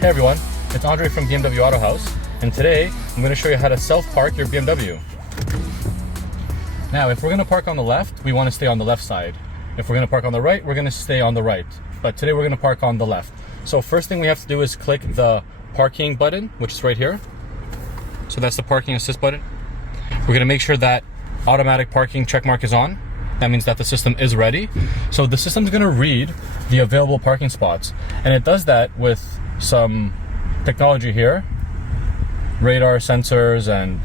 Hey everyone, it's Andre from BMW Auto House, and today I'm going to show you how to self-park your BMW. Now, if we're going to park on the left, we want to stay on the left side. If we're going to park on the right, we're going to stay on the right. But today we're going to park on the left. So first thing we have to do is click the parking button, which is right here. So that's the parking assist button. We're going to make sure that automatic parking checkmark is on. That means that the system is ready. So the system's going to read the available parking spots, and it does that with some technology here, radar sensors and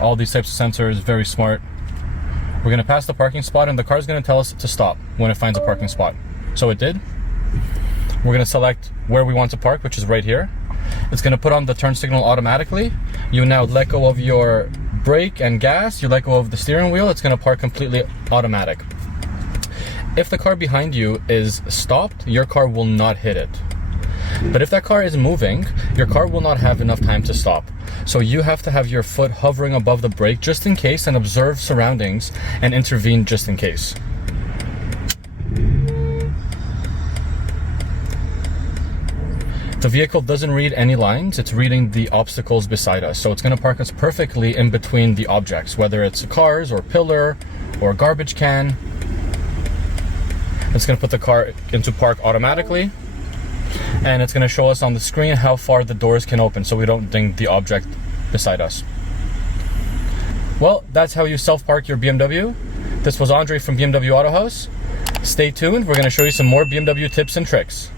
all these types of sensors. Very smart. We're going to pass the parking spot and the car is going to tell us to stop when it finds a parking spot. So it did. We're going to select where we want to park, which is right here. It's going to put on the turn signal automatically. You now let go of your brake and gas, you let go of the steering wheel, it's going to park completely automatic. If the car behind you is stopped, your car will not hit it. But if that car is moving, your car will not have enough time to stop. So you have to have your foot hovering above the brake just in case, and observe surroundings and intervene just in case. The vehicle doesn't read any lines, it's reading the obstacles beside us. So it's going to park us perfectly in between the objects, whether it's cars or pillar or garbage can. It's going to put the car into park automatically, and it's going to show us on the screen how far the doors can open so we don't ding the object beside us. Well, that's how you self-park your BMW. This was Andre from BMW Auto House. Stay tuned, we're going to show you some more BMW tips and tricks.